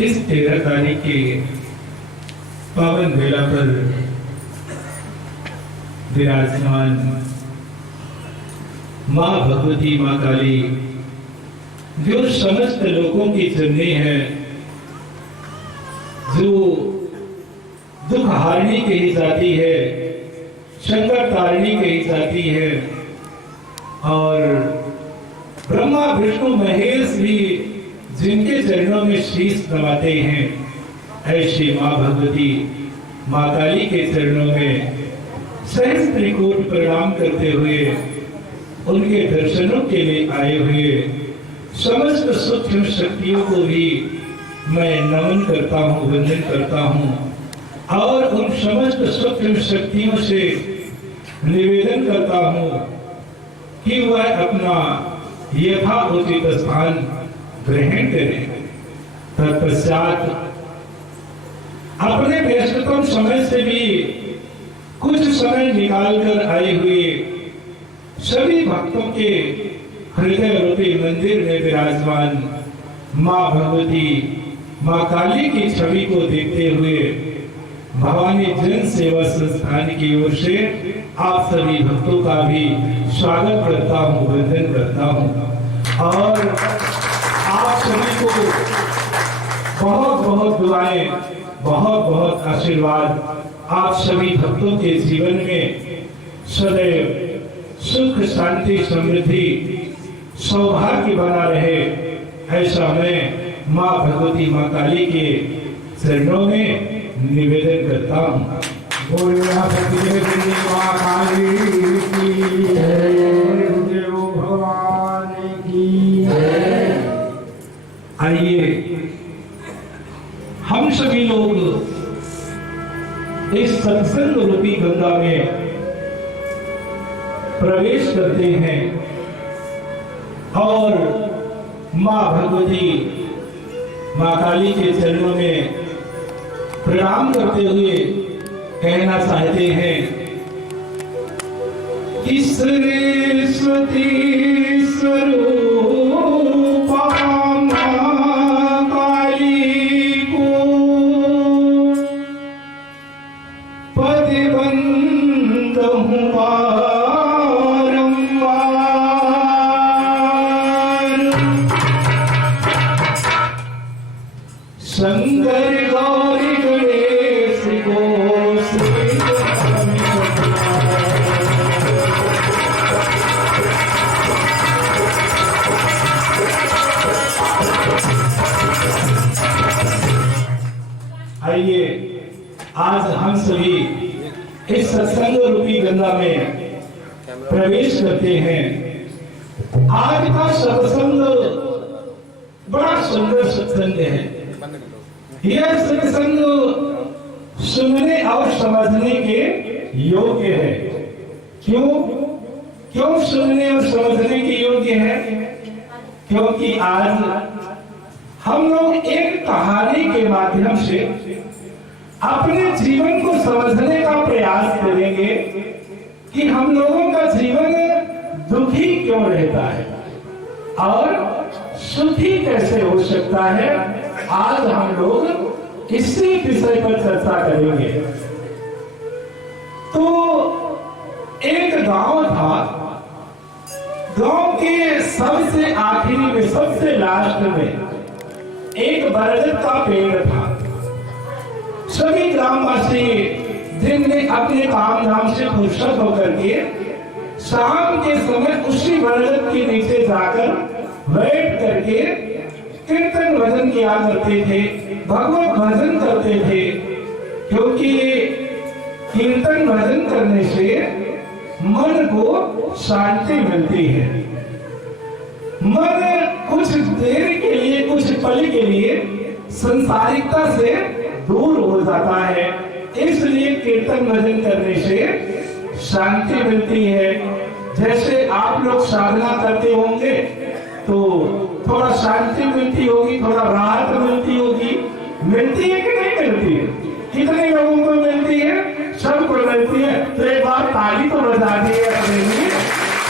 इस 13 तारीख के पावन बेला पर विराजमान माँ भगवती माँ काली जो समस्त लोगों की जननी है, जो दुख हारनी कही जाती है, शंकर तारणी कही जाती है और ब्रह्मा विष्णु महेश भी जिनके चरणों में शीश नवाते हैं, ऐसी माँ भगवती माँ काली के चरणों में सहस्त्र कोटि प्रणाम करते हुए उनके दर्शनों के लिए आए हुए समस्त सूक्ष्म शक्तियों को भी मैं नमन करता हूँ, वंदन करता हूँ और उन समस्त सूक्ष्म शक्तियों से निवेदन करता हूँ कि वह अपना यथाउचित स्थान ग्रहण करें। तत्पश्चात अपने व्यस्ततम समय से भी कुछ समय निकालकर आए हुए सभी भक्तों के हृदय रूपी मंदिर में विराजमान माँ भगवती माँ काली की छवि को देखते हुए भवानी जन सेवा संस्थान की ओर से आप सभी भक्तों का भी स्वागत करता हूँ, वंदन करता हूँ और आप सभी को बहुत बहुत दुआएं, बहुत बहुत आशीर्वाद आप सभी भक्तों के जीवन में सदैव सुख शांति समृद्धि सौभाग्य बना रहे, ऐसा मैं माँ भगवती माँ काली के चरणों में निवेदन करता हूँ। माँ काली की जय, भगवान की जय। आइए हम सभी लोग इस सत्संग रूपी गंगा में प्रवेश करते हैं और माँ भगवती माँ काली के चरणों में प्रणाम करते हुए कहना चाहते हैं कि सरस्वती स्वरूपा माँ काली को पतिबंध हुआ शंकर गौरी गणेश को आइए आज हम सभी इस सत्संग रूपी गंगा में प्रवेश करते हैं। आज का सत्संग बड़ा सुंदर सत्संग है। यह सत्संग सुनने और समझने के योग्य है। क्यों सुनने और समझने के योग्य है? क्योंकि आज हम लोग एक कहानी के माध्यम से अपने जीवन को समझने का प्रयास करेंगे कि हम लोगों का जीवन दुखी क्यों रहता है और सुखी कैसे हो सकता है। आज हम लोग इसी विषय पर चर्चा करेंगे। तो एक गांव था, गांव के सबसे आखिरी में, सबसे लास्ट में एक बरगद का पेड़ था। सभी ग्रामवासी दिन में अपने काम धाम से फुर्सत होकर के शाम के समय उसी बरगद के नीचे जाकर बैठ करके कीर्तन भजन किया करते थे, भगवत भजन करते थे। क्योंकि कीर्तन भजन करने से मन को शांति मिलती है। मन कुछ देर के लिए, कुछ पल के लिए संसारिकता से दूर हो जाता है। इसलिए कीर्तन भजन करने से शांति मिलती है। जैसे आप लोग साधना करते होंगे तो थोड़ा शांति मिलती होगी, थोड़ा राहत मिलती होगी। मिलती है कि नहीं मिलती है? कितने लोगों को मिलती है? सबको मिलती है। तो एक बार ताली तो बजा दी है अपने लिए।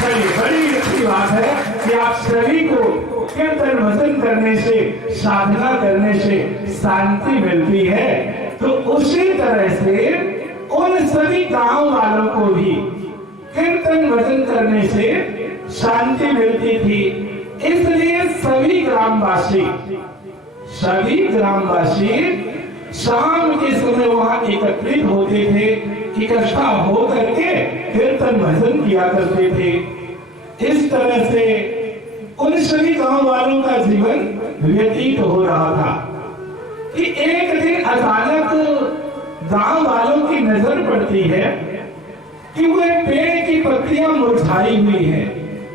चलिए, बड़ी अच्छी बात है कि आप सभी को कीर्तन भजन करने से, साधना करने से शांति मिलती है। तो उसी तरह से उन सभी गांव वालों को भी कीर्तन भजन करने से शांति मिलती थी। इसलिए सभी ग्रामवासी शाम के समय वहां एकत्रित होते थे, इकट्ठा हो करके कीर्तन भजन किया करते थे। इस तरह से उन सभी गांव वालों का जीवन व्यतीत हो रहा था कि एक दिन अचानक गांव वालों की नजर पड़ती है कि वह पेड़ की पत्तियां मुरझाई हुई है,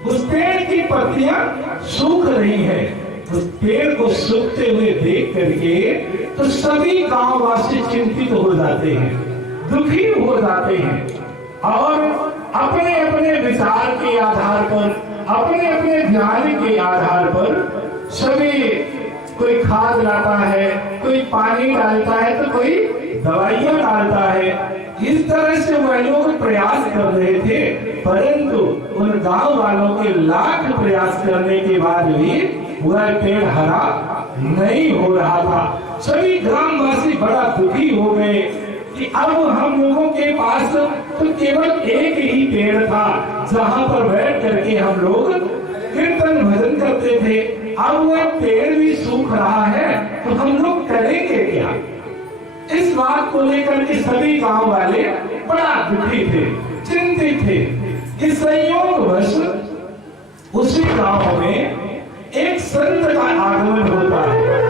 उस पेड़ की पत्तियां सूख रही है। उस पेड़ को सूखते हुए देख करके तो सभी गांववासी चिंतित हो जाते हैं, दुखी हो जाते हैं और अपने अपने विचार के आधार पर, अपने अपने ज्ञान के आधार पर सभी, कोई खाद लाता है, कोई पानी डालता है, तो कोई दवाइयां डालता है। इस तरह से वह लोग प्रयास कर रहे थे, परंतु उन गांव वालों के लाख प्रयास करने के बाद भी वह पेड़ हरा नहीं हो रहा था। सभी ग्रामवासी बड़ा दुखी हो गए कि अब हम लोगों के पास तो केवल एक ही पेड़ था जहां पर बैठ करके हम लोग कीर्तन भजन करते थे। अब वह पेड़ भी सूख रहा है, तो हम लोग करेंगे क्या? इस बात को लेकर के सभी गांव वाले बड़ा दुखी थे, चिंतित थे। इस संयोगवश उसी गांव में एक संत का आगमन होता है।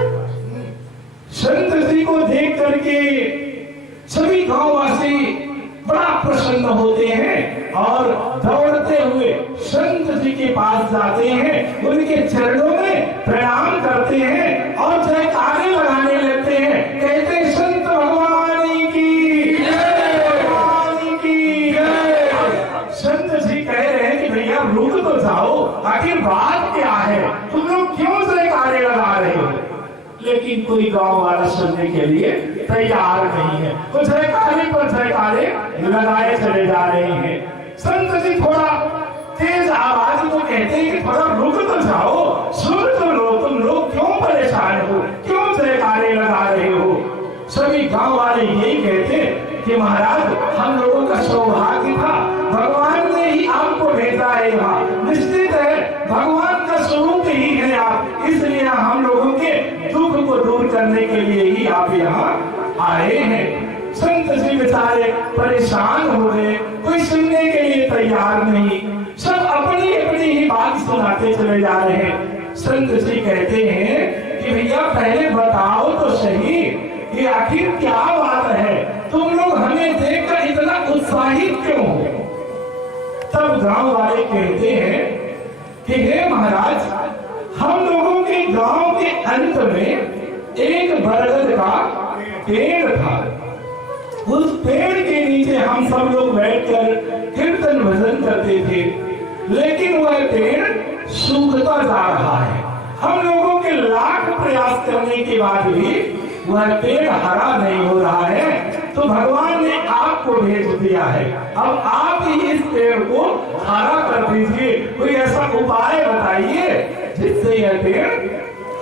संत जी को देख करके सभी गांववासी बड़ा प्रसन्न होते हैं और दौड़ते हुए संत जी के पास जाते हैं, उनके चरणों में प्रणाम करते हैं और जयकारे लगाने लगते हैं। कहते हैं, संत भगवान की जय, भगवान की जय। संत जी कह रहे हैं कि भैया रुक तो जाओ, आखिर बात क्या है, तुम लोग क्यों जयकारे लगा रहे हो? लेकिन कोई गांव वाला सुनने के लिए तैयार नहीं है, तो जयकारे पर जयकारे लगाए चले जा रहे हैं। संत जी थोड़ा तेज आवाज में कहते हैं कि थोड़ा रुक तो जाओ, सुन तो लो, तुम लोग क्यों परेशान हो, क्यों जयकारे लगा रहे हो? सभी गांव वाले यही कहते कि महाराज, हम लोगों का सौभाग्य था, भगवान ने ही आपको भेजा है यहाँ। निश्चित है भगवान का स्वरूप ही है आप, इसलिए हम लोगों के दुख को दूर करने के लिए ही आप यहाँ आए हैं। संत जी बेचारे परेशान हो गए, कोई सुनने के लिए तैयार नहीं, सब अपनी अपनी ही बात सुनाते चले जा रहे हैं। संत जी कहते हैं कि भैया पहले बताओ तो सही कि आखिर क्या बात है, तुम लोग हमें देखकर इतना उत्साहित क्यों हो? तब गांव वाले कहते हैं कि हे महाराज, हम लोगों के गांव के अंत में एक बरगद का पेड़ था। उस पेड़ के नीचे हम सब लोग बैठकर कीर्तन भजन करते थे, लेकिन वह पेड़ सूखता जा रहा है। हम लोगों के लाख प्रयास करने के बाद भी वह पेड़ हरा नहीं हो रहा है, तो भगवान ने आपको भेज दिया है, अब आप ही इस पेड़ को हरा कर दीजिए। कोई ऐसा उपाय बताइए जिससे यह पेड़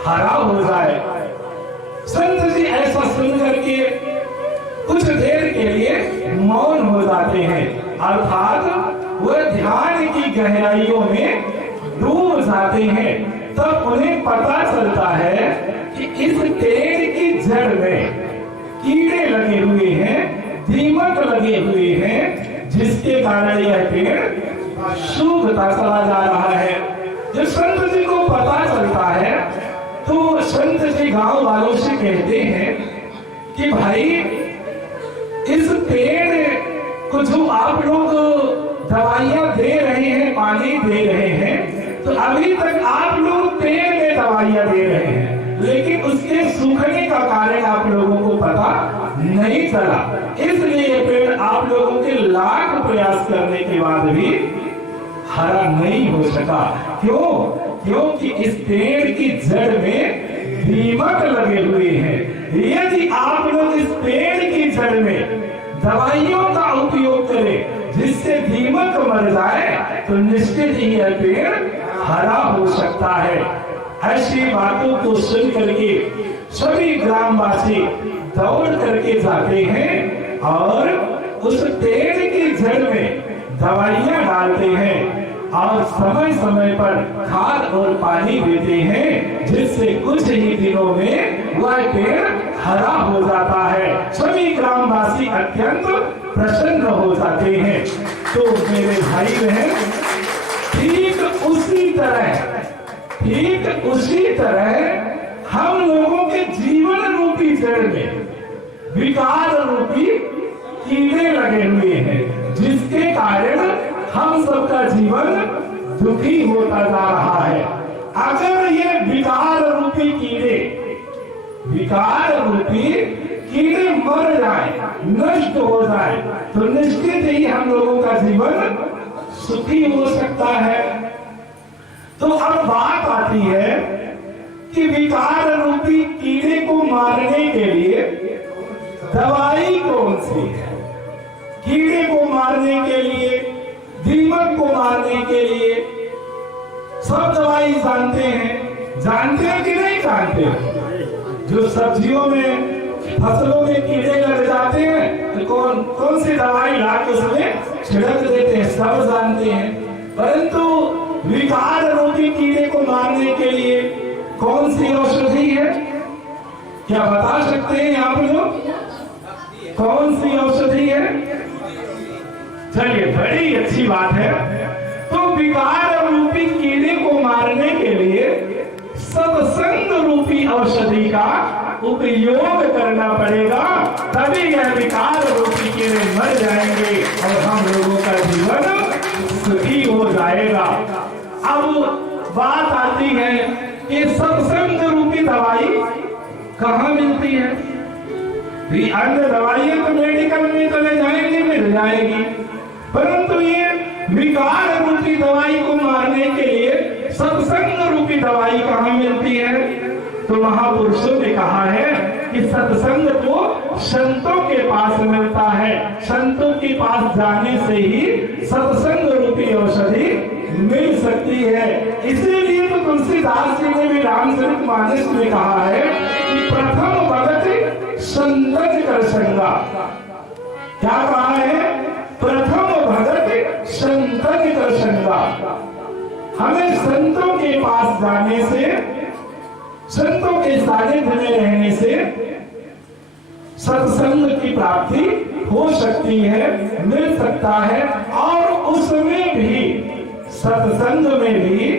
हरा हो जाए। संत जी ऐसा सुन करके कुछ देर के लिए मौन हो जाते हैं, अर्थात वह ध्यान की गहराइयों में डूब जाते हैं। तब उन्हें पता चलता है कि इस पेड़ की जड़ में कीड़े लगे हुए हैं, दीमक लगे हुए हैं, जिसके कारण यह पेड़ सूखता चला जा रहा है। जब संत जी को पता चलता है तो संत जी गांव वालों से कहते हैं कि भाई इस पेड़ को जो आप लोग दवाइयां दे रहे हैं, पानी दे रहे हैं, तो अभी तक आप लोग पेड़ में दवाइयां दे रहे हैं, लेकिन उसके सूखने का कारण आप लोगों को पता नहीं चला। इसलिए ये पेड़ आप लोगों के लाख प्रयास करने के बाद भी हरा नहीं हो सका। क्यों? क्योंकि इस पेड़ की जड़ में दीमक लगे हुए हैं। यदि आप लोग इस पेड़ की जड़ में दवाइयों का उपयोग करें जिससे दीमक मर जाए तो निश्चित ही यह पेड़ हरा हो सकता है। ऐसी बातों को सुन करके सभी ग्रामवासी दौड़ करके जाते हैं और उस पेड़ की जड़ में दवाइयां डालते हैं और समय समय पर खाद और पानी देते हैं, जिससे कुछ ही दिनों में वह पेड़ हरा हो जाता है। सभी ग्रामवासी अत्यंत प्रसन्न हो जाते हैं। तो मेरे भाई बहन, ठीक उसी तरह हम लोगों के जीवन रूपी जड़ में विकार रूपी कीड़े लगे हुए हैं, जिसके कारण हम सबका जीवन दुखी होता जा रहा है। अगर ये विकार रूपी कीड़े मर जाए, नष्ट हो जाए, तो निश्चित ही हम लोगों का जीवन सुखी हो सकता है। तो अब बात आती है कि विकार रूपी कीड़े को मारने के लिए दवाई कौन सी है? कीड़े को मारने के लिए, दीमक को मारने के लिए सब दवाई जानते हैं कि नहीं जानते? जो सब्जियों में, फसलों में कीड़े लग जाते हैं तो कौन सी दवाई लाके उसमें छिड़क देते हैं, सब जानते हैं। परंतु विकार रूपी कीड़े को मारने के लिए कौन सी औषधि है? क्या बता सकते हैं आप लोग? कौन सी औषधि है? चलिए, बड़ी अच्छी बात है। तो विकार रूपी कीड़े को मारने के लिए सत्संग रूपी औषधि का उपयोग करना पड़ेगा, तभी यह विकार रूपी कीड़े मर जाएंगे और हम लोगों का जीवन सुखी हो जाएगा। अब बात आती है कि सत्संग रूपी दवाई कहाँ मिलती है? अन्य दवाइयां तो मेडिकल में चले जाएंगे, मिल जाएगी, परंतु ये विकार रूपी दवाई को मारने के लिए सत्संग रूपी दवाई कहाँ मिलती है? तो महापुरुषों ने कहा है कि सत्संग तो संतों के पास मिलता है। संतों के पास जाने से ही सत्संग रूपी औषधि मिल सकती है। इसीलिए तो तुलसीदास जी ने भी रामचरितमानस में कहा है कि प्रथम भगत संतन कर संगा। क्या कहा है? प्रथम भगत संतन कर संगा। हमें संतों के पास जाने से, संतों के सानिध्य में रहने से सत्संग की प्राप्ति हो सकती है, मिल सकता है। और उसमें भी, सत्संग में भी,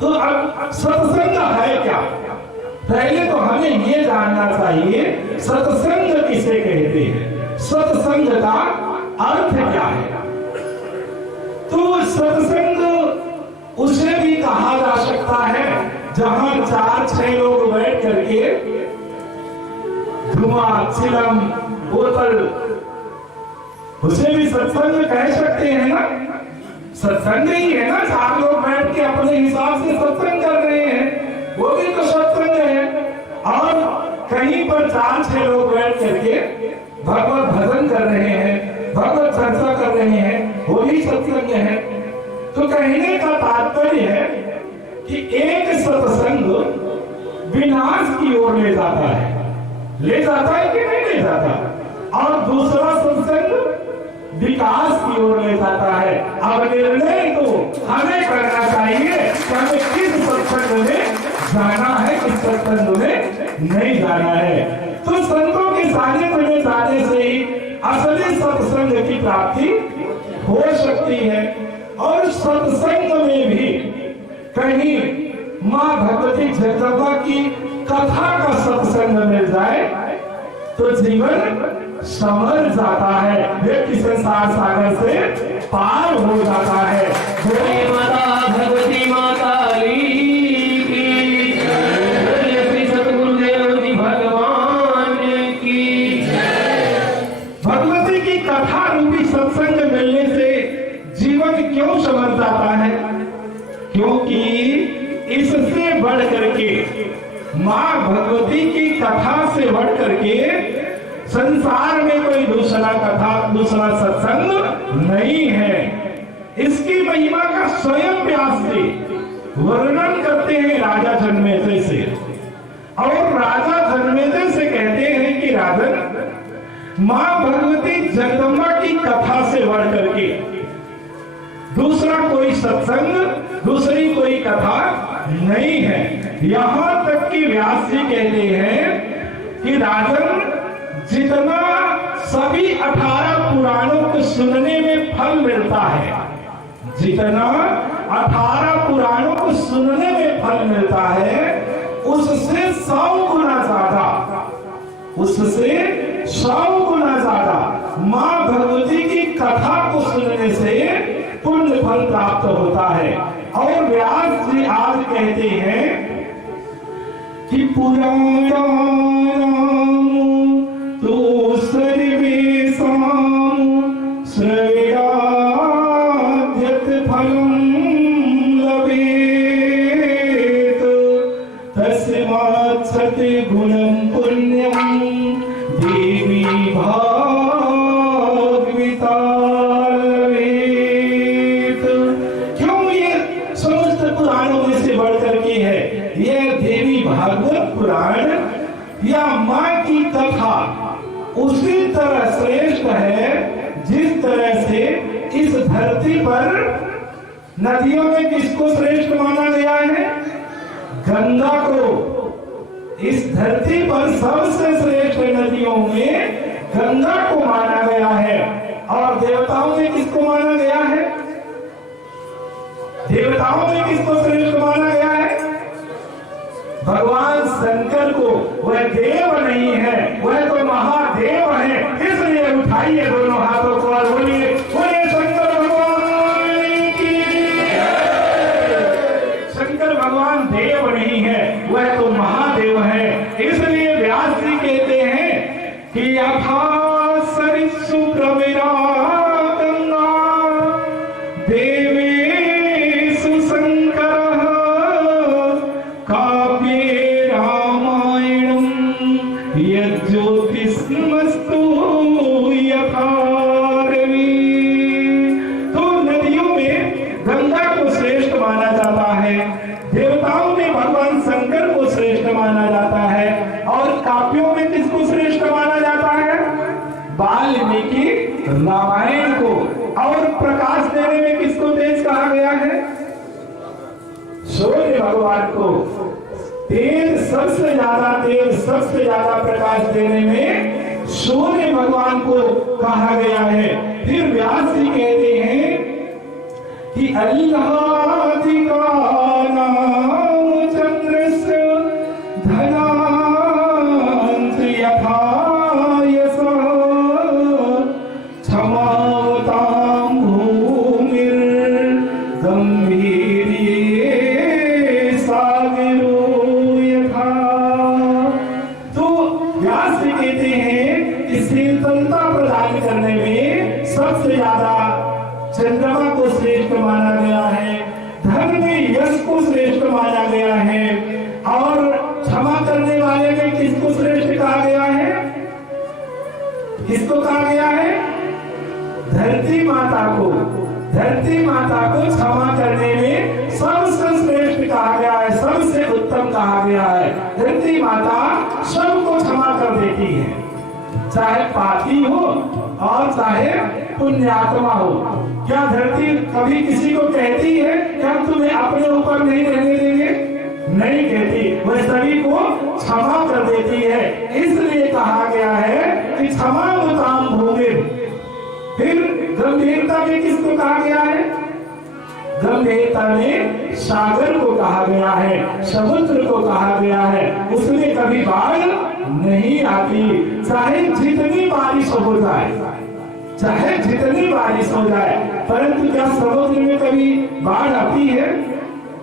तो अब सत्संग है क्या? पहले तो हमें ये जानना चाहिए सत्संग किसे कहते हैं, सत्संग का अर्थ क्या है। तो सत्संग उसे भी कहा जा सकता है जहां 4-6 लोग बैठ करके धुआं, चिलम, बोतल, उसे भी सत्संग कह सकते हैं ना। सत्संग ही है ना, 4 लोग बैठ के अपने हिसाब से सत्संग कर रहे हैं, वो भी तो सत्संग है। और कहीं पर 4-6 लोग बैठ करके भगवत भजन कर रहे हैं, भगवत चर्चा कर रहे हैं, वो भी सत्संग है। तो कहने का तात्पर्य है कि एक सत्संग विनाश की ओर ले जाता है कि नहीं ले जाता, और दूसरा सत्संग विकास की ओर ले जाता है। अब निर्णय तो हमें करना चाहिए कि हमें किस सत्संग में जाना है, किस सत्संग में नहीं जाना है। तो संतों के सानिध्य में जाने से ही असली सत्संग की प्राप्ति हो सकती है। और सत्संग में भी कहीं मां भगवती जगदम्बा की कथा का सत्संग मिल जाए तो जीवन संवर जाता है, व्यक्ति संसार सागर से पार हो जाता है। जय माता भगवती माता की जय, श्री सतगुरुदेव जी भगवान की जय। भगवती की कथा रूपी सत्संग मिलने से जीवन क्यों संवर जाता है? क्योंकि इससे बढ़ करके मां भगवती की कथा से बढ़ करके संसार में कोई दूसरा कथा, दूसरा सत्संग नहीं है। इसकी महिमा का स्वयं व्यास जी वर्णन करते हैं राजा जन्मेजय से। और राजा जन्मेजय से कहते हैं कि राजन, मां भगवती जगदम्बा की कथा से बढ़ करके दूसरा कोई सत्संग, दूसरी कोई कथा नहीं है। यहां तक कि व्यास जी कहते हैं कि राजन, जितना सभी 18 पुराणों को सुनने में फल मिलता है, जितना 18 पुराणों को सुनने में फल मिलता है, उससे 100 गुना ज्यादा, उससे 100 गुना ज्यादा मां भगवती की कथा को सुनने से पुण्य फल प्राप्त होता है। और व्यास जी आज कहते हैं कि पुराणानां तो सर्वेषां श्रवणाद्यत फलं लभेत, तस्मात् सद्गुणं पुण्यं देवी भागवता लभेत। क्यों ये समस्त पुराणों में से बढ़कर के है? यह देवी भागवत पुराण या मां की कथा उसी तरह श्रेष्ठ है जिस तरह से इस धरती पर नदियों में किसको श्रेष्ठ माना गया है? गंगा को। इस धरती पर सबसे श्रेष्ठ नदियों में गंगा को माना गया है। और देवताओं में किसको माना गया है? देवताओं में किसको श्रेष्ठ माना गया है? भगवान शंकर को। वह देव नहीं है, वह तो महादेव है। इसलिए उठाइए दोनों हाथों को और बोलिए, बोलिए शंकर भगवान की जय। शंकर भगवान देव नहीं है, वह तो महादेव है। इसलिए व्यास जी कहते हैं कि यथा सरित्सु प्रविरा गंगा देवेषु शंकरः, काव्ये रामायणं यज्ज्योतिष्मस्तु यथा रवि। तो नदियों में गंगा को श्रेष्ठ माना जाता है, देवताओं में भगवान शंकर को श्रेष्ठ माना जाता है, और काव्यों में किसको श्रेष्ठ माना जाता है? वाल्मीकि रामायण को। और प्रकाश देने में किसको तेज कहा गया है? सूर्य भगवान को। तेज सबसे ज्यादा प्रकाश देने में सूर्य भगवान को कहा गया है। फिर व्यास जी कहते हैं कि अल्लादिका नाम चंद्रस्य धनांत यथा यशः, क्षमावतां भूमिर् गंभीर्ये सागरो यथा। तो व्यास जी कहते हैं कि शीतलता प्रदान करने में सबसे ज्यादा चंद्रमा को श्रेष्ठ माना गया है, धन में यश को श्रेष्ठ माना गया है, और क्षमा करने वाले में किसको श्रेष्ठ कहा गया है? किसको कहा गया है? धरती माता को। धरती माता को क्षमा करने में सबसे श्रेष्ठ कहा गया है, सबसे उत्तम कहा गया है। धरती माता सबको क्षमा कर देती है, चाहे पापी हो और चाहे पुण्यात्मा हो। क्या धरती कभी किसी को कहती है कि हम तुम्हें अपने ऊपर नहीं रहने देंगे? नहीं कहती, वह सभी को क्षमा कर देती है। इसलिए कहा गया है कि क्षमावताम भूमि। फिर गंभीरता में किसको कहा गया है? गंभीरता में सागर को कहा गया है, समुद्र को कहा गया है। उसमें कभी बाढ़ नहीं आती, चाहे जितनी बारिश हो जाए, चाहे जितनी बारिश हो जाए। परंतु क्या समुद्र में कभी बाढ़ आती है?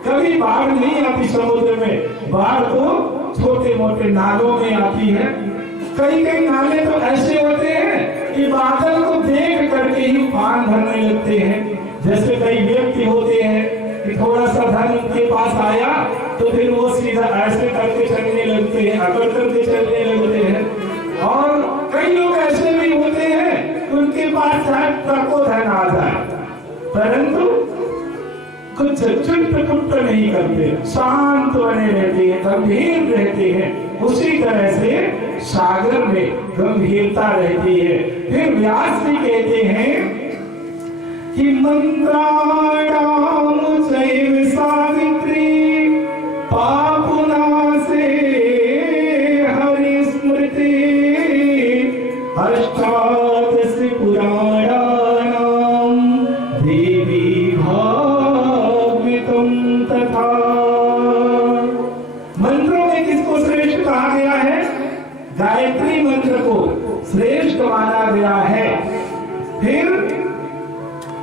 कभी बाढ़ नहीं आती समुद्र में। बाढ़ तो छोटे मोटे नालों में आती है। कई कई नाले तो ऐसे होते हैं कि बादल को देख करके ही उफान भरने लगते हैं। जैसे कई व्यक्ति होते हैं कि थोड़ा सा धन उनके पास आया तो फिर वो सीधा ऐसे करके चलने लगते हैं, अकड़ करके चलने लगते हैं। और कई लोग ऐसे भी होते हैं कि उनके पास चाहे ट्रकों धन आ जाए, परंतु कुछ चुट नहीं करते, शांत बने रहते हैं, गंभीर रहते हैं। उसी तरह से सागर में गंभीरता रहती है। फिर व्यास जी कहते हैं कि मंत्राणाम चैव सावित्री पापुनासे हरि स्मृति अष्टादश पुराणानाम देवी भागवतम तथा। मंत्रों में किसको श्रेष्ठ कहा गया है? गायत्री मंत्र को श्रेष्ठ माना गया है। फिर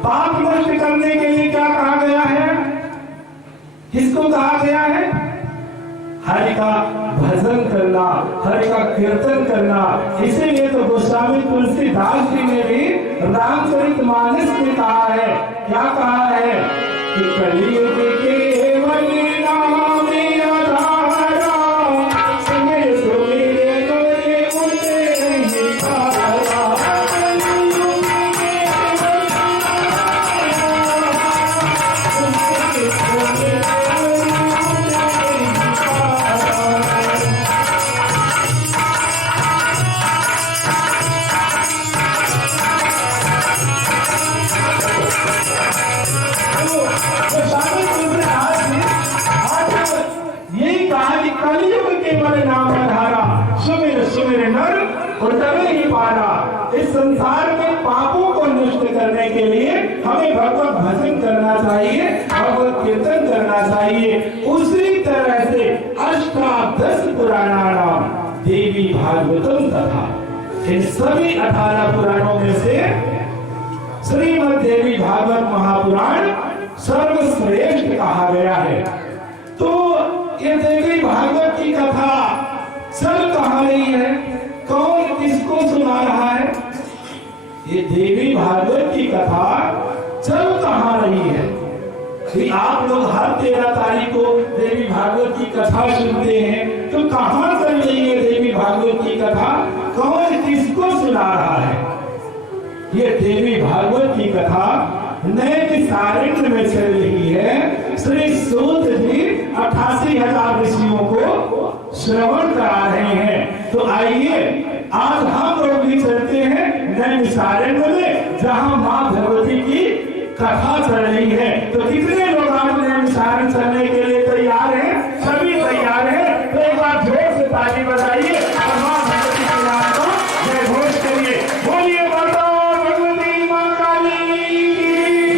पाप नष्ट करने के लिए क्या कहा गया है? किसको कहा गया है? हरि का भजन करना, हरि का कीर्तन करना। इसीलिए तो गोस्वामी तुलसीदास जी ने भी रामचरितमानस में कहा है, क्या कहा है कि कलियुग केवल नाम आधारा, सुमिर सुमिर करे उठे नहीं हारा। यही कहा कि कलियुग केवल नाम आधारा, सुमिर सुमिर नर उतरे ही पारा। इस संसार में पापों को नष्ट करने के लिए हमें भगवत भजन करना चाहिए, भगवत कीर्तन करना चाहिए। उसी तरह से अष्टादश पुराणानाम देवी भागवतम तथा, इन सभी 18 पुराणों में से श्रीमद् देवी भागवत महापुराण सर्वश्रेष्ठ कहा गया है। तो ये देवी भागवत की कथा चल कहा रही है, कौन किसको सुना रहा है? ये देवी भागवत की कथा चल कहा रही है कि आप लोग हर 13 तारीख को देवी भागवत की कथा सुनते हैं, तो कहां चल रही है देवी भागवत की कथा? कौन किसको सुना रहा है? ये देवी भागवत की कथा नैमिषारण्य में चल रही है। श्री सूत जी 88,000 ऋषियों को श्रवण करा रहे हैं। तो आइए आज हम लोग भी चलते हैं नैमिषारण्य में, जहां मां भगवती की कथा चल रही है। तो कितने लोग आज नैमिषारण्य चलने के लिए तैयार हैं? सभी तैयार हैं? तो एक बार जोर से ताली बजाइए और मां भगवती के नाम को जय घोष करिए। बोलिए माता भगवती मां काली की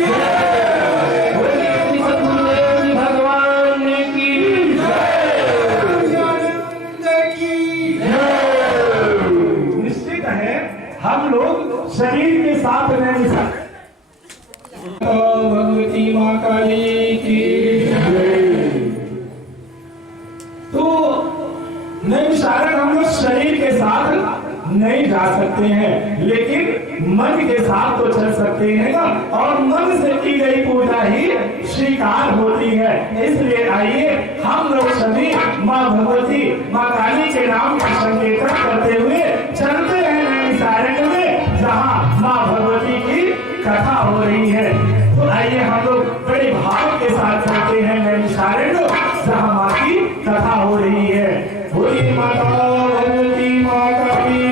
जय। बोलिए सतगुरुदेव भगवान की जय। निश्चित है हम लोग शरीर के साथ नहीं, भगवती मां काली की जय। तो नैमिषारण्य हम लोग शरीर के साथ नहीं जा सकते हैं, लेकिन मन के साथ तो चल सकते हैं ना। और मन से की गई पूजा ही स्वीकार होती है। इसलिए आइए हम लोग सभी मां भगवती मां काली के नाम का संकीर्तन करते हुए चलते हैं नैमिषारण्य में, जहां मां भगवती की कथा हो रही है। तो आइए हम लोग बड़े भाव के साथ चलते हैं नैमिषारण्य, जहां मां की कथा हो रही है। बोलिए माता भगवती माता की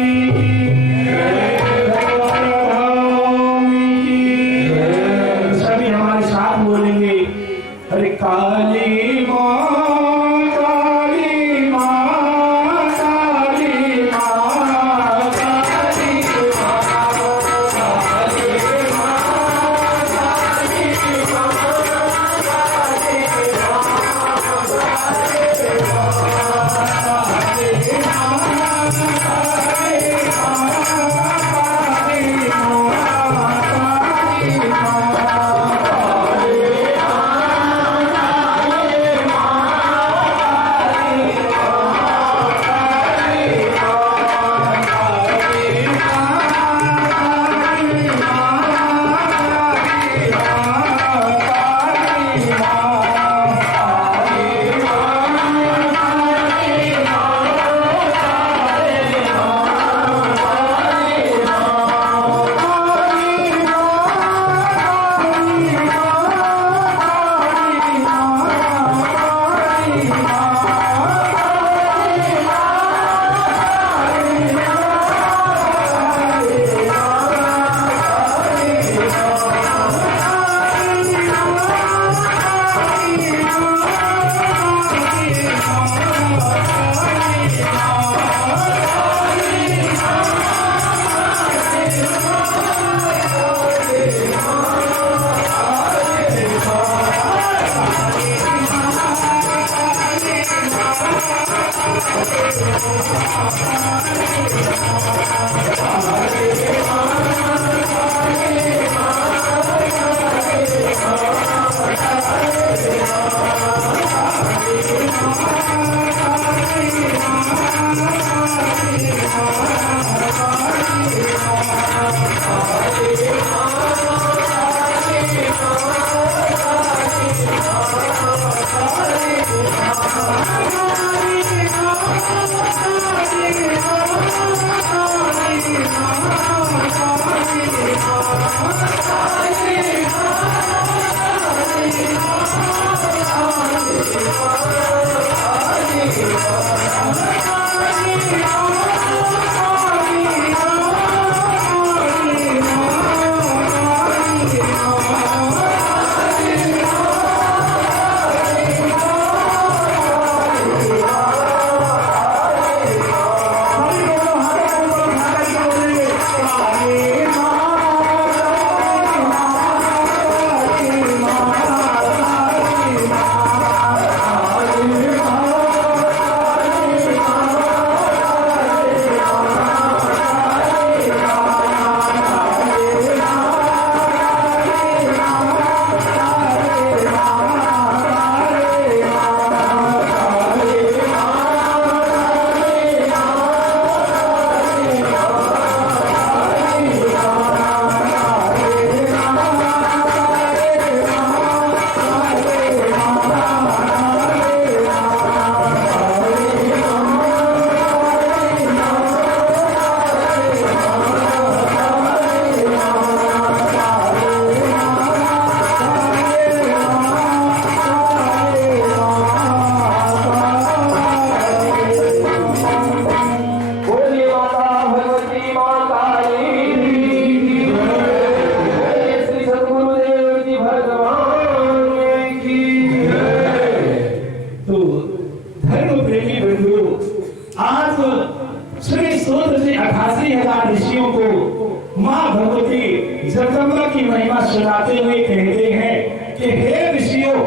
जगदम्बा की महिमा सुनाते हुए कहते हैं कि हे ऋषियों,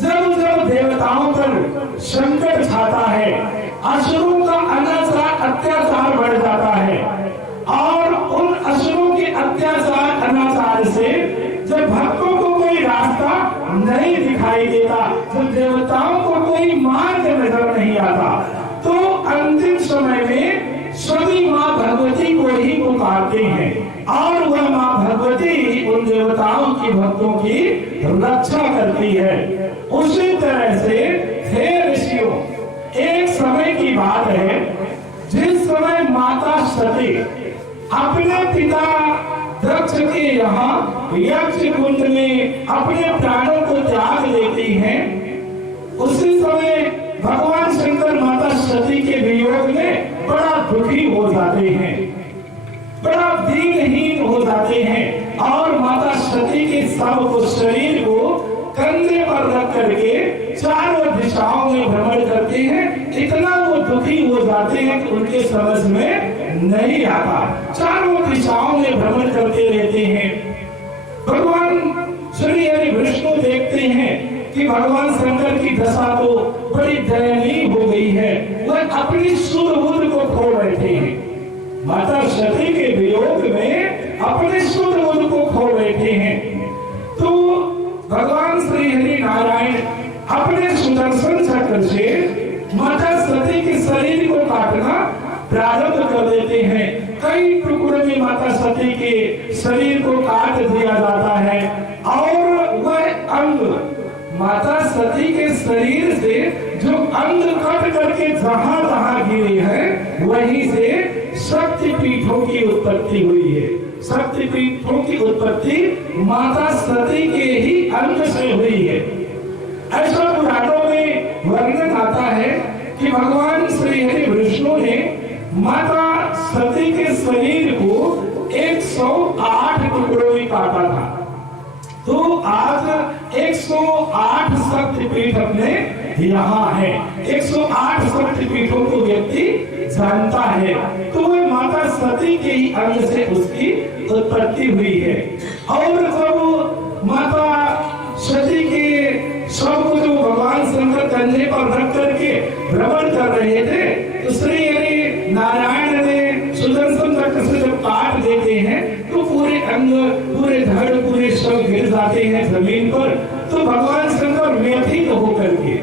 जब जब देवताओं पर संकट छाता है, असुरों का अत्याचार बढ़ जाता है और उन असुरों के अत्याचार अनाचार से जब भक्तों को कोई रास्ता नहीं दिखाई देता, जब देवताओं को कोई मार्ग नजर नहीं आता, तो अंतिम समय में सभी माँ भगवती को ही पुकारते हैं और वह माँ भगवती उन देवताओं की भक्तों की रक्षा करती है। उसी तरह से हे ऋषियों, एक समय की बात है जिस समय माता सती अपने पिता दक्ष के यहाँ यक्ष कुंड में अपने प्राणों को त्याग देती हैं, उसी समय भगवान शंकर माता सती के वियोग में बड़ा दुखी हो जाते हैं, बड़ा दीनहीन हो जाते हैं और माता सती के सब शरीर को कंधे पर रख करके चारों दिशाओं में भ्रमण करते हैं। इतना वो दुखी हो जाते हैं कि उनके समझ में नहीं आता, चारों दिशाओं में भ्रमण करते रहते हैं। भगवान श्री हरि विष्णु देखते हैं कि भगवान शंकर की दशा तो बड़ी दयनीय हो गई है, वह अपनी सुर को खो बैठे हैं, माता सती के वियोग में अपने सुर को खो बैठे हैं। तो भगवान श्री हरि नारायण अपने सुदर्शन चक्र से माता सती के शरीर को काटना प्रारंभ कर देते हैं। कई टुकड़ों में माता सती के शरीर को काट दिया जाता है और वह अंग माता सती के शरीर से जो अंग कट करके जहां जहां गिरे हैं, वहीं से शक्ति पीठों की उत्पत्ति हुई है। शक्ति पीठों की उत्पत्ति माता सती के ही अंग से हुई है। ऐसा पुराणों में वर्णन आता है कि भगवान श्री हरि विष्णु ने माता सती के शरीर को 108 टुकड़ों में काटा था। तो आज 108 शक्तिपीठ अपने यहाँ है, 108 शक्तिपीठों को व्यक्ति जानता है। तो वह माता सती के ही अंग से उसकी उत्पत्ति हुई है। और जब माता सती के शव को जो भगवान शंकर कंधे पर रख करके भ्रमण कर रहे थे, तो जाते हैं जमीन पर, तो भगवान शंकर व्यथित होकर के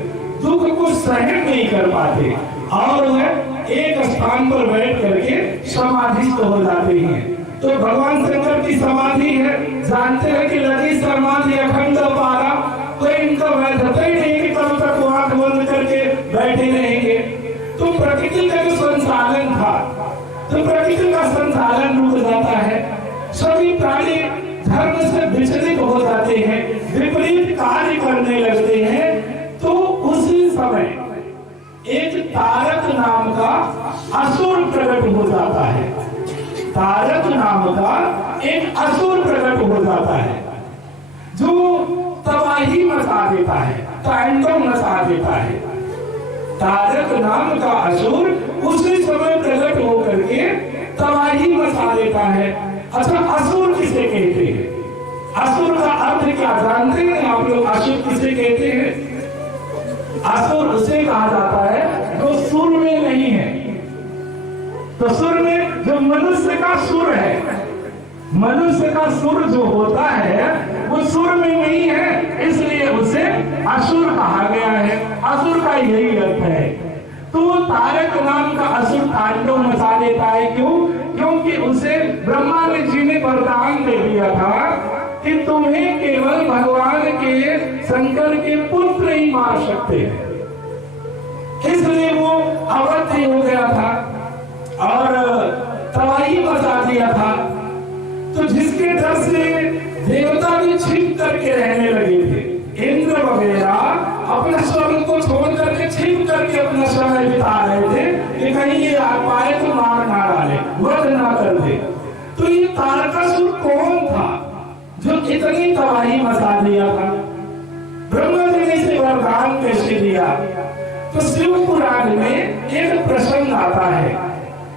दुख को सहन नहीं कर पाते और वह एक स्थान पर बैठ करके समाधिस्थ हो जाते हैं। तो भगवान शंकर की समाधि है, जानते हैं कि लगी समाधि अखंड पारा, कोई इनका वैधता ही नहीं कि कब तक वो आंख बंद करके बैठे रहेंगे। तो प्रकृति का जो संचालन था, तो प्रकृति का संचालन रुक जाता है, सभी प्राणी धर्म से विचलित हो जाते हैं, विपरीत कार्य करने लगते हैं। तो उसी समय एक तारक नाम का असुर प्रकट हो जाता है। तारक नाम का एक असुर प्रकट हो जाता है जो तबाही मचा देता है, तांडव मचा देता है। तारक नाम का असुर उसी समय प्रकट होकर के तबाही मचा देता है। अच्छा, असुर किसे कहते हैं? असुर का अर्थ क्या जानते हैं आप लोग? असुर किसे कहते हैं? असुर उसे कहा जाता है जो सुर में नहीं है। तो सुर में जो मनुष्य का सुर है, मनुष्य का सुर जो होता है वो सुर में नहीं है, इसलिए उसे असुर कहा गया है। असुर का यही अर्थ है। तो तारक नाम का असुर तांडव मचा देता है। क्यों? क्योंकि उसे ब्रह्मा जी ने वरदान दे दिया था कि तुम्हें केवल भगवान के शंकर के पुत्र ही मार सकते हैं, इसलिए वो अवध हो गया था और तबाही मचा दिया था। तो जिसके डर से देवता भी छिप करके रहने लगे थे, इंद्र वगैरह अपने स्वर्ग को छोड़ करके छिप करके अपना समय बिता रहे थे कि कहीं ये आ पाए तो मार ना डाले, वध ना कर दे। तो ये तारकासुर कौन था जो इतनी तबाही मचा दिया था? ब्रह्मा जी ने इसे वरदान कैसे दिया? तो शिव पुराण में एक प्रसंग आता है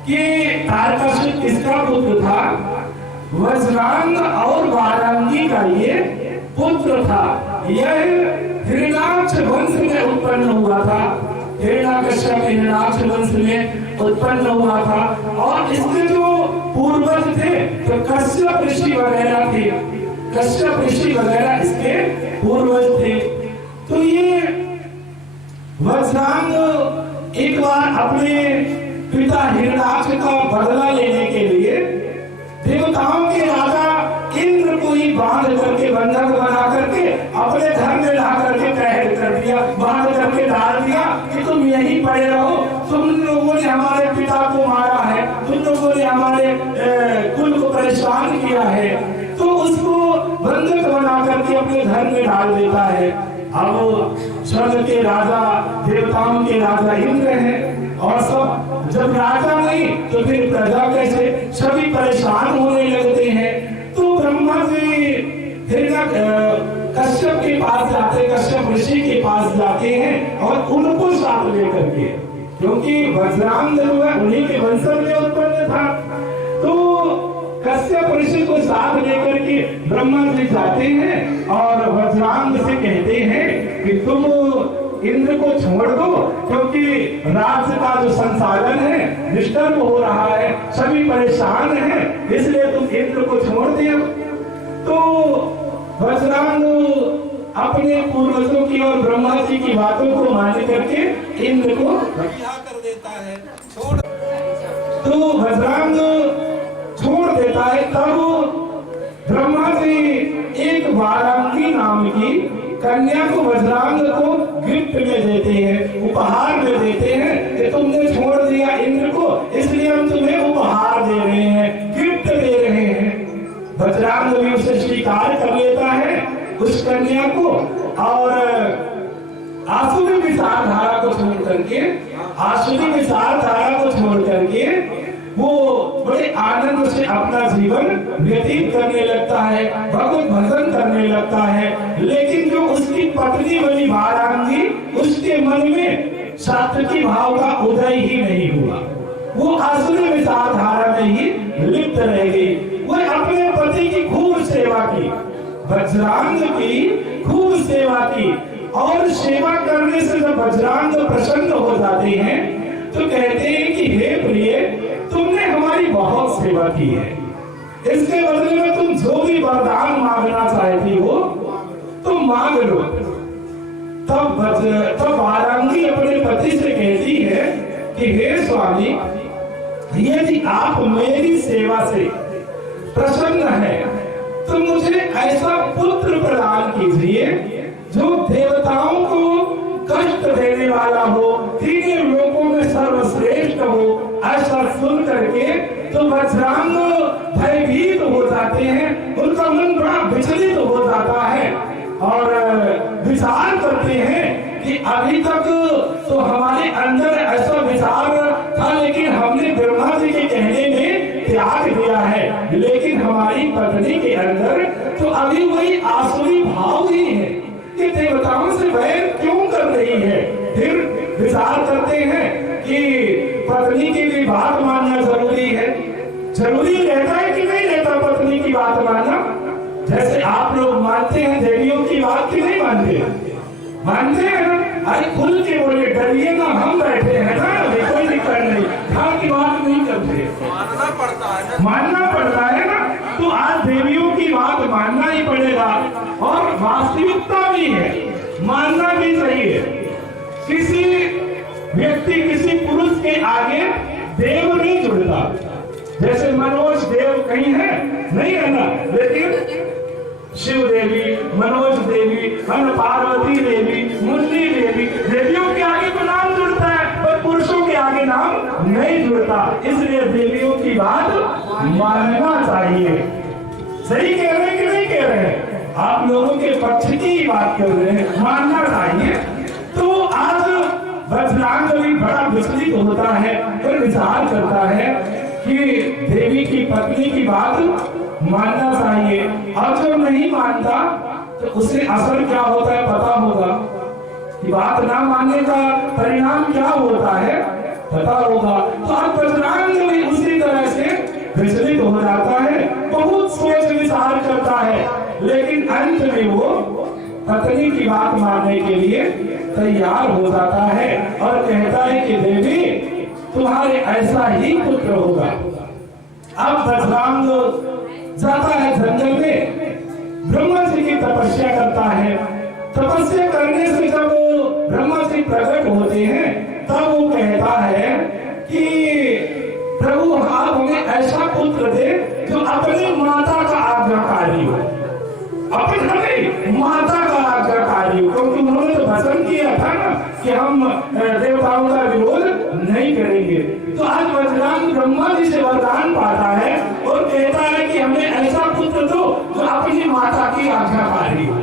कि तारकासुर किसका पुत्र था? वज्रांग और वारांगी का ये पुत्र था। यह हिरण्याक्ष वंश में उत्पन्न हुआ था। हिरण्यकश्यप हिरण्याक्ष वंश में उत्पन्न हुआ था और इसके जो पूर्वज थे तो कश्यप ऋषि वगैरह थे। कश्यप ऋषि वगैरह इसके पूर्वज थे। तो ये वज्रांग एक बार अपने पिता हिरण्याक्ष का बदला लेने के लिए देवताओं के राजा इंद्र को ही बांध करके, बंधक बना करके अपने घर में ला करके कैद कर दिया, बांध करके डाल दिया कि तुम यहीं पड़े रहो, तुम लोगों ने हमारे पिता को मारा है, तुम लोगों ने हमारे कुल को परेशान किया है। तो उसको बंधक बना करके अपने घर में डाल देता है। अब स्वर्ग के राजा, देवताओं के राजा इंद्र हैं और सब जब राजा नहीं तो फिर प्रजा कैसे? सभी परेशान होने लगते हैं। तो ब्रह्मा जी कश्यप के पास जाते, कश्यप ऋषि के पास जाते हैं और उनको साथ लेकर के, क्योंकि वज्रांग जो है उन्हीं के वंशज में उत्पन्न था। तो कश्यप ऋषि को साथ लेकर के ब्रह्मा जी जाते हैं और वज्रांग से कहते हैं कि तुम इंद्र को छोड़ दो, क्योंकि राज्य का जो संचालन है डिस्टर्ब हो रहा है, सभी परेशान हैं, इसलिए तुम इंद्र को छोड़ दियो। तो वज्रांग अपने पूर्वजों की और ब्रह्मा जी की बातों को मान करके इंद्र को रिहा कर देता है, छोड़। तो वज्रांग छोड़ देता है। तब ब्रह्मा जी एक वारांगी नाम की कन्या को वज्रांग को गिफ्ट में देते हैं, उपहार में देते हैं कि तुमने छोड़ दिया इंद्र को, इसलिए हम तुम्हें उपहार दे रहे हैं, गिफ्ट दे रहे हैं। वज्रांग भी उसे स्वीकार कर लेता है उस कन्या को और आसुरी विचारधारा को छोड़ करके, आसुरी विचारधारा को छोड़ करके वो बड़े आनंद से अपना जीवन व्यतीत करने लगता है, भगवत भजन करने लगता है। लेकिन जो उसकी पत्नी बनी वारांगी, उसके मन में सात्विकी भाव का उदय ही नहीं हुआ, वो आसुरी विचारधारा में ही लिप्त रह गई। वह अपने पति की खूब सेवा की, वज्रांग की खूब सेवा की, और सेवा करने से जब वज्रांग प्रसन्न हो जाते हैं तो कहते हैं कि हे प्रिय, तुमने हमारी बहुत सेवा की है, इसके बदले में तुम जो भी वरदान मांगना चाहती हो तुम मांग लो। तब वारांगी अपने पति से कहती है कि हे स्वामी, यदि आप मेरी सेवा से प्रसन्न है तो मुझे ऐसा पुत्र प्रदान कीजिए जो देवताओं को कष्ट देने वाला हो, तीनों लोकों में सर्वश्रेष्ठ हो। ऐसा सुन करके तो वज्रांग भयभीत हो जाते हैं, उनका मन बड़ा विचलित हो जाता है और विचार करते हैं कि अभी तक तो हमारे अंदर ऐसा विचार था, लेकिन हमने ब्रह्मा जी के कहने में त्याग दिया है, लेकिन हमारी पत्नी के अंदर तो अभी वही आसुरी भाव ही है कि देवताओं से वैर क्यों कर रही है। फिर विचार करते हैं कि पत्नी की भी बात मानना जरूरी है। जरूरी रहता है कि नहीं रहता पत्नी की बात मानना? जैसे आप लोग मानते हैं देवियों की बात की नहीं मानते? मानते हैं ना? अरे खुल के बोले, डरिए ना, हम बैठे हैं ना, कोई दिक्कत नहीं, हाँ की बात नहीं करते। मानना पड़ता है ना। तो आज देवियों की बात मानना ही पड़ेगा और वास्तविकता भी है, मानना भी चाहिए। किसी व्यक्ति, किसी पुरुष के आगे देव नहीं जुड़ता। जैसे मनोज देव कहीं है नहीं है ना, लेकिन शिव देवी, मनोज देवी, पार्वती देवी, मुरली देवी, देवियों के आगे तो नाम जुड़ता है पर पुरुषों के आगे नाम नहीं जुड़ता। इसलिए देवियों की बात मानना चाहिए। सही कह रहे हैं कि नहीं कह रहे हैं? आप लोगों के पक्ष की बात कर रहे हैं, मानना चाहिए। तो आज वज्रांग भी बड़ा विचलित होता है और विचार करता है कि देवी की पत्नी की बात मानना चाहिए, और जो नहीं मानता तो उससे असर क्या होता है पता होगा कि बात ना मानने का परिणाम क्या होता है पता होगा। तो अब वज्रांग भी उसी तरह से विचलित हो जाता है, बहुत सोच विचार करता है, लेकिन अंत में वो पत्नी की बात मानने के लिए तैयार हो जाता है और कहता है कि देवी तुम्हारे ऐसा ही पुत्र होगा। अब वज्रांग जाता है जंगल में, ब्रह्मा जी की तपस्या करता है। तपस्या करने से जब ब्रह्मा जी प्रकट होते हैं तब वो कहता है कि प्रभु आप हमें ऐसा पुत्र दे जो अपनी माता का आज्ञाकारी हो, अपनी माता का आज्ञाकारी हो, क्योंकि उन्होंने तो वचन किया था ना कि हम देवताओं का विरोध नहीं करेंगे। तो आज वज्रांग ब्रह्मा जी से वरदान पाता है और कहता है कि हमें ऐसा पुत्र दो जो अपनी माता की आज्ञाकारी हो,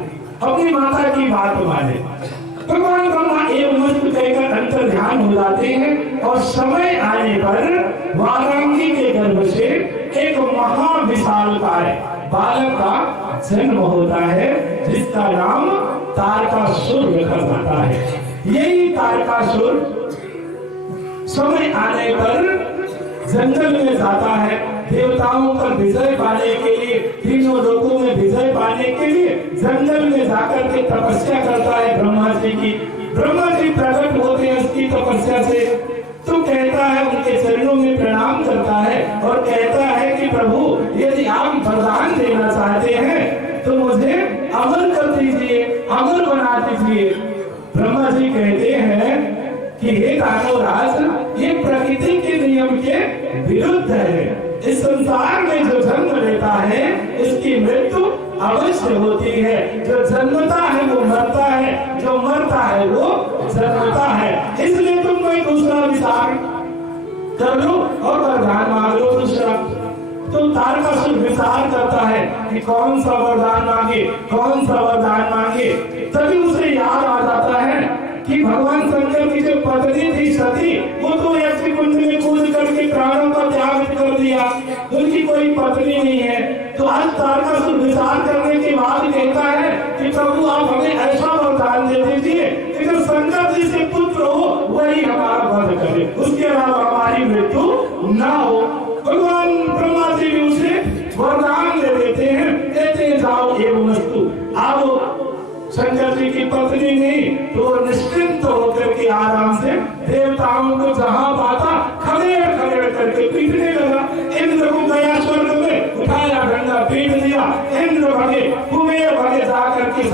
अपनी माता की बात माने। भगवान ब्रह्मा एक मस्त कहकर अंतर ध्यान हो जाते हैं और समय आने पर वारांगी के गर्भ से एक महाविशालकाय बालक का जन्म होता है, जिसका नाम तारकासुर रखा जाता है। यही तारकासुर समय आने पर जंगल में जाता है, देवताओं पर विजय पाने के लिए, तीनों लोकों में विजय पाने के लिए जंगल में जाकर के तपस्या करता है ब्रह्मा जी की। ब्रह्मा जी प्रकट होते हैं उसकी तपस्या से, तो कहता है, उनके चरणों में प्रणाम करता है और कहता है कि प्रभु यदि आप वरदान देना चाहते हैं तो मुझे अमर कर दीजिए, अमर बना दीजिए। ब्रह्मा जी कहते हैं कि हे दानवराज, ये प्रकृति के नियम के विरुद्ध है। इस संसार में जो जन्म लेता है उसकी मृत्यु अवश्य होती है। जो जन्मता है वो मरता है, जो मरता है वो जन्मता है। इसलिए तुम कोई दूसरा विचार कर लो और वरदान मांग लो दूसरा। तो तारकासुर विचार करता है कि कौन सा वरदान मांगे, कौन सा वरदान मांगे। तभी उसे याद आ जाता है कि भगवान शंकर की जो पत्नी थी सती, वो तो यज्ञ कुंड में कूद करके प्राणों का त्याग कर दिया, उनकी कोई पत्नी नहीं है। तो आज तारकासुर विचार करने के बाद कहता है कि प्रभु आप हमें ऐसा वरदान दे दीजिए कि जो शंकर जी से पुत्र हो वही हमारा वध करे, उसके अलावा हमारी मृत्यु न हो। भगवान ब्रह्मा जी भी उसे वरदान दे देते हैं, कहते हैं जाओ एवं वस्तु। अब शंकर जी की पत्नी नहीं तो निश्चिंत होकर के आराम से देवताओं को जहां पाता खड़ेड़ खड़ेड़ करके पीटने लगा। इंद्र को गया स्वर्ग में उठाया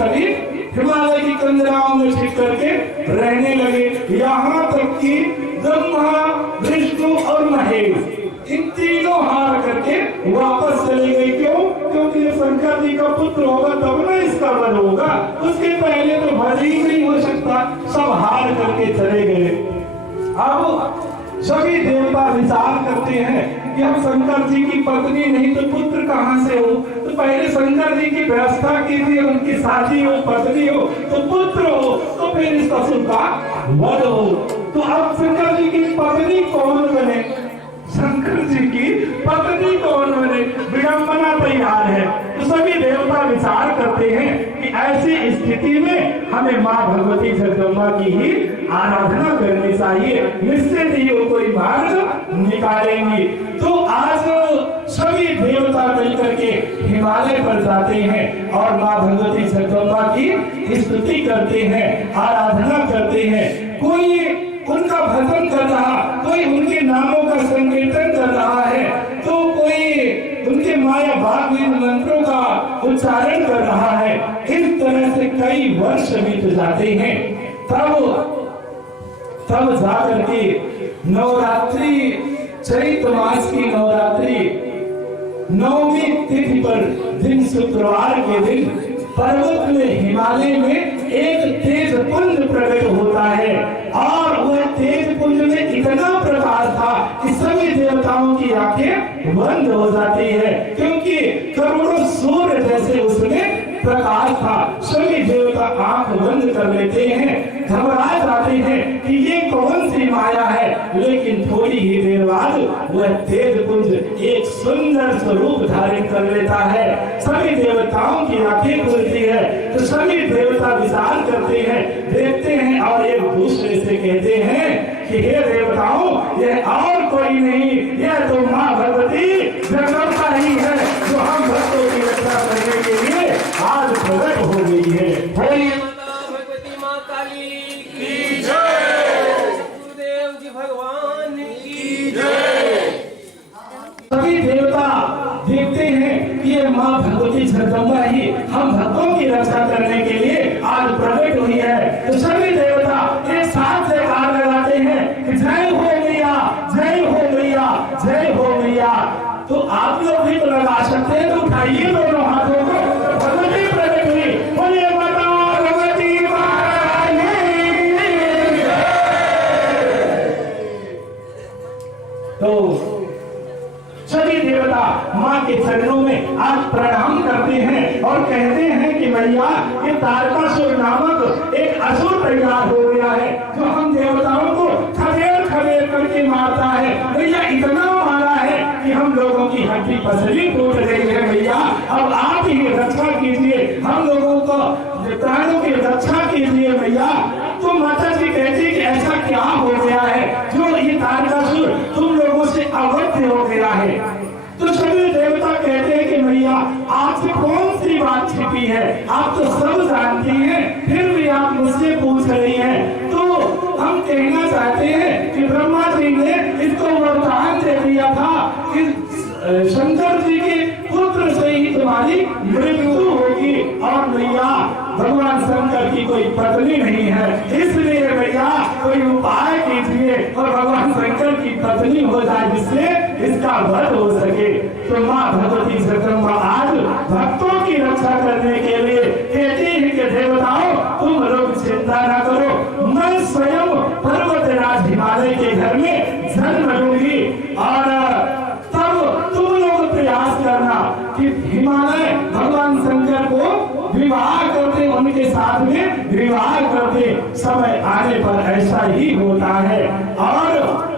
सभी हिमालय की कंदराओं में छिप करके रहने लगे। यहाँ तक कि ब्रह्मा, विष्णु और महेश इन तीनों हार करके वापस चले गए। क्यों? क्योंकि ये शंकर जी का पुत्र होगा तब ना इसका वध होगा, उसके पहले तो वध ही नहीं हो सकता। सब हार करके चले गए। अब सभी देवता विचार करते हैं कि हम शंकर जी की पत्नी नहीं तो पुत्र कहां से हो, तो पहले शंकर जी की व्यवस्था कीजिए, उनकी शादी हो, पत्नी हो तो पुत्र हो, तो फिर इस असुर का वध हो। तो अब शंकर जी की पत्नी कौन बने? शंकर जी की पत्नी कौन बने? विडंबना तैयार है। तो सभी देवता विचार करते हैं कि ऐसी स्थिति में हमें माँ भगवती जगदम्बा की ही आराधना करनी चाहिए, निश्चित ही वो कोई मार्ग निकालेंगी। तो आज सभी देवता मिलकर के हिमालय पर जाते हैं और माँ भगवती जगदम्बा की स्तुति करते हैं, आराधना करते हैं। कोई उनका भजन कर रहा, कोई उनके नामों का संकीर्तन कर रहा है, तो कोई उनके माया भाग मंत्रों का उच्चारण कर रहा है। इस तरह से कई वर्ष बीत जाते हैं। तब जाकर के नवरात्रि, चैत मास की नवरात्रि नवमी तिथि पर दिन शुक्रवार के दिन पर्वत में, हिमालय में एक तेज पुंज प्रकट होता है और वह तेज पुंज में इतना प्रकाश था कि सभी देवताओं की आंखें बंद हो जाती है, क्योंकि करोड़ों सूर्य जैसे उसमें प्रकाश था। सभी देवता आंख बंद कर लेते हैं, घबरा जाते हैं कि ये कौन सी माया है। लेकिन थोड़ी ही देर बाद वह तेज पुंज एक सुंदर स्वरूप धारण कर लेता है, सभी देवताओं की आंखें खुलती है। तो सभी देवता विचार करते हैं, देखते हैं और एक दूसरे से कहते हैं कि हे देवताओं, यह और कोई नहीं, यह तो माँ भगवती जगदम्बा ही है जो हम भक्तों की रक्षा करने के लिए आज प्रकट हो गई है। बोलिए माता भगवती माँ काली की जय, गुरुदेव जी भगवान की जय। सभी देवता देखते हैं कि ये माँ भगवती जगदम्बा ही हम भक्तों की रक्षा करने के लिए आज प्रकट हुई है। तो सभी देवता एक साथ जयकार लगाते हैं कि जय हो मैया, जय हो मैया, जय हो मैया। तो आप लोग भी तो लगा सकते हैं, तो उठाइए दोनों हाथों को, भगवती प्रकट हुई। बोलिए माता भगवती महारानी की जय। तो सभी देवता माँ के चरणों में आज प्रणाम करते हैं और कहते हैं कि मैया, ये तारकासुर नामक एक असुर तैयार हो गया है जो हम देवताओं को खदेड़ खदेड़ करके मारता है। मैया इतना मारा है कि हम लोगों की हड्डी पसली टूट गई है। मैया अब आप ही रक्षा कीजिए, हम लोगों को प्राणों की रक्षा कीजिए मैया। तो माता जी कहती कि ऐसा क्या हो गया है जो ये तारकासुर तुम लोगों से अवध्य हो गया है। तो सभी देवता कहते हैं कि मैया, आपसे कौन सी बात छिपी है, आप तो सब जानती हैं, फिर भी आप मुझसे पूछ रही हैं। तो हम कहना चाहते हैं कि ब्रह्मा जी ने इसको वरदान दे दिया था कि शंकर जी के पुत्र से ही तुम्हारी मृत्यु होगी, और मैया भगवान शंकर की कोई पत्नी नहीं है, इसलिए मैया कोई उपाय कीजिए और भगवान शंकर की पत्नी हो जाए जिससे इसका वध हो सके। तो माँ भगवती जगदम्बा आज भक्तों की रक्षा करने के लिए कहती है कि देवताओं, तुम लोग चिंता न करो, मैं स्वयं पर्वतराज हिमालय के घर में जन्म लूंगी और तब तुम लोग प्रयास करना कि हिमालय भगवान शंकर को विवाह करते, उनके साथ में विवाह करते। समय आने पर ऐसा ही होता है और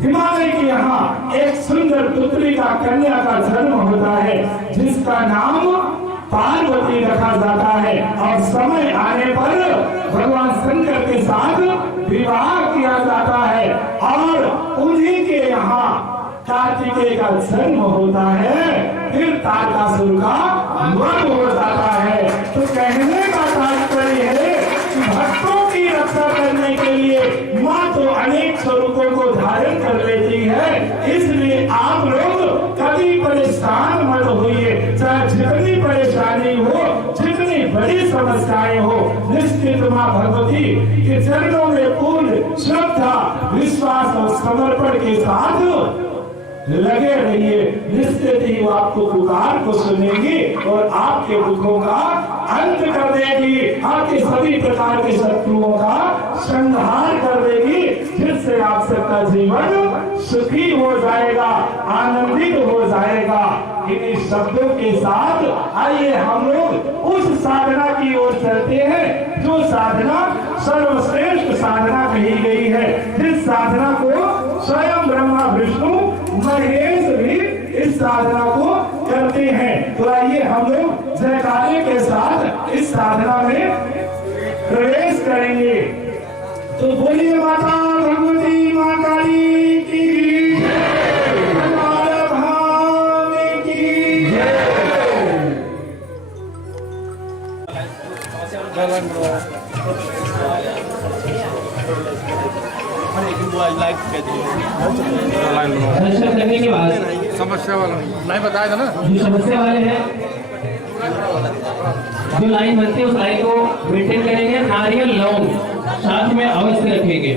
हिमालय के यहाँ एक सुंदर पुत्री का, कन्या का जन्म होता है जिसका नाम पार्वती रखा जाता है और समय आने पर भगवान शंकर के साथ विवाह किया जाता है और उन्हीं के यहाँ कार्तिकेय का जन्म होता है, फिर तारकासुर का वध हो जाता है। तो कहने का तात्पर्य है कि भक्तों की रक्षा करने के लिए माँ तो अनेक स्वरूपों को धारण कर लेती है, इसलिए आप लोग कभी परेशान मत होइए। चाहे जितनी परेशानी हो, जितनी बड़ी समस्याएं हो, निश्चित मां भगवती के चरणों में पूर्ण श्रद्धा, विश्वास और समर्पण के साथ लगे रहिए। निश्चित ही वो आपको पुकार को सुनेगी और आपके दुखों का अंत कर देगी, आपके सभी प्रकार के शत्रुओं का संहार कर देगी, जिससे आप सबका जीवन सुखी हो जाएगा, आनंदित हो जाएगा। इन्हीं शब्दों के साथ आइए हम लोग उस साधना की ओर चलते हैं जो साधना सर्वश्रेष्ठ साधना कही गई है, जिस साधना को स्वयं ब्रह्मा विष्णु महेश भी इस साधना को करते हैं। तो आइए हम लोग जयकारे के साथ इस साधना में प्रवेश करेंगे। तो बोलिए माता भगवती मां काली की जय, हमारे धाम की जय। दर्शन करने के बाद समस्या वाला नहीं बताया था ना, जो समस्या वाले हैं, जो लाइन बनती है उस लाइन को मेंटेन करेंगे। नारियल लौंग साथ में अवश्य रखेंगे।